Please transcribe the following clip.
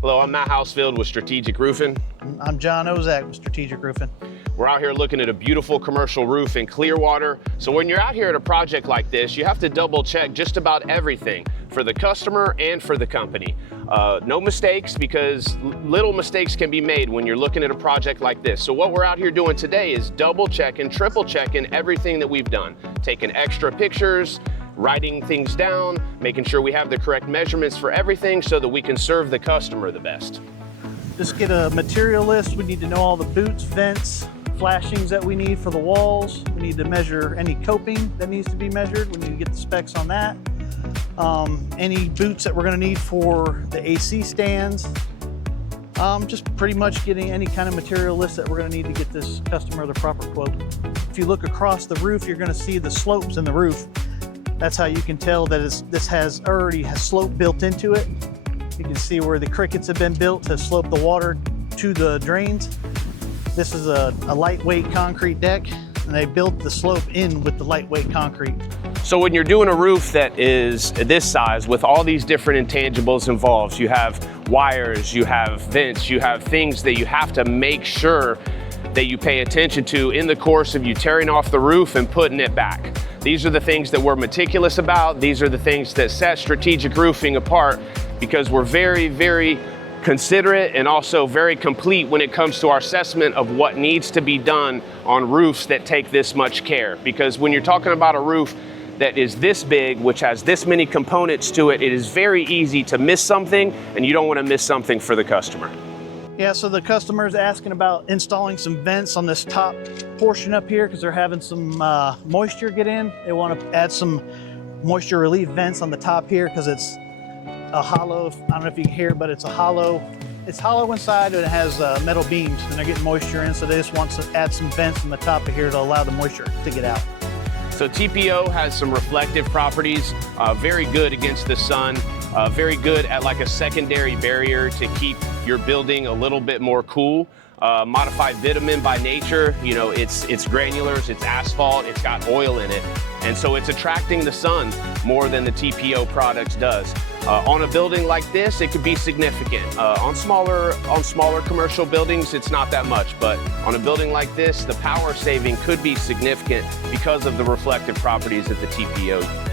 Hello, I'm Matt Housefield with Strategic Roofing. I'm John Ozack with Strategic Roofing. We're out here looking at a beautiful commercial roof in Clearwater. So when you're out here at a project like this, you have to double check just about everything for the customer and for the company. No mistakes, because little mistakes can be made when you're looking at a project like this. So what we're out here doing today is double checking, triple checking everything that we've done. Taking extra pictures, writing things down, making sure we have the correct measurements for everything so that we can serve the customer the best. Just get a material list. We need to know all the boots, vents, flashings that we need for the walls. We need to measure any coping that needs to be measured. We need to get the specs on that. Any boots that we're going to need for the AC stands. Just pretty much getting any kind of material list that we're going to need to get this customer the proper quote. If you look across the roof, you're going to see the slopes in the roof. That's how you can tell that this already has slope built into it. You can see where the crickets have been built to slope the water to the drains. This is a lightweight concrete deck, and they built the slope in with the lightweight concrete. So when you're doing a roof that is this size with all these different intangibles involved, you have wires, you have vents, you have things that you have to make sure that you pay attention to in the course of you tearing off the roof and putting it back. These are the things that we're meticulous about. These are the things that set Strategic Roofing apart, because we're very, very considerate and also very complete when it comes to our assessment of what needs to be done on roofs that take this much care. Because when you're talking about a roof that is this big, which has this many components to it, it is very easy to miss something, and you don't want to miss something for the customer. Yeah, so the customer's asking about installing some vents on this top portion up here because they're having some moisture get in. They want to add some moisture relief vents on the top here because it's a hollow. I don't know if you can hear it, but it's a hollow. It's hollow inside, and it has metal beams, and they're getting moisture in, so they just want to add some vents on the top of here to allow the moisture to get out. So TPO has some reflective properties, very good against the sun, very good at like a secondary barrier to keep your building a little bit more cool. Modified bitumen by nature, you know, it's granulars, it's asphalt, it's got oil in it. And so it's attracting the sun more than the TPO products does. On a building like this, it could be significant. On smaller commercial buildings, it's not that much, but on a building like this, the power saving could be significant because of the reflective properties that the TPO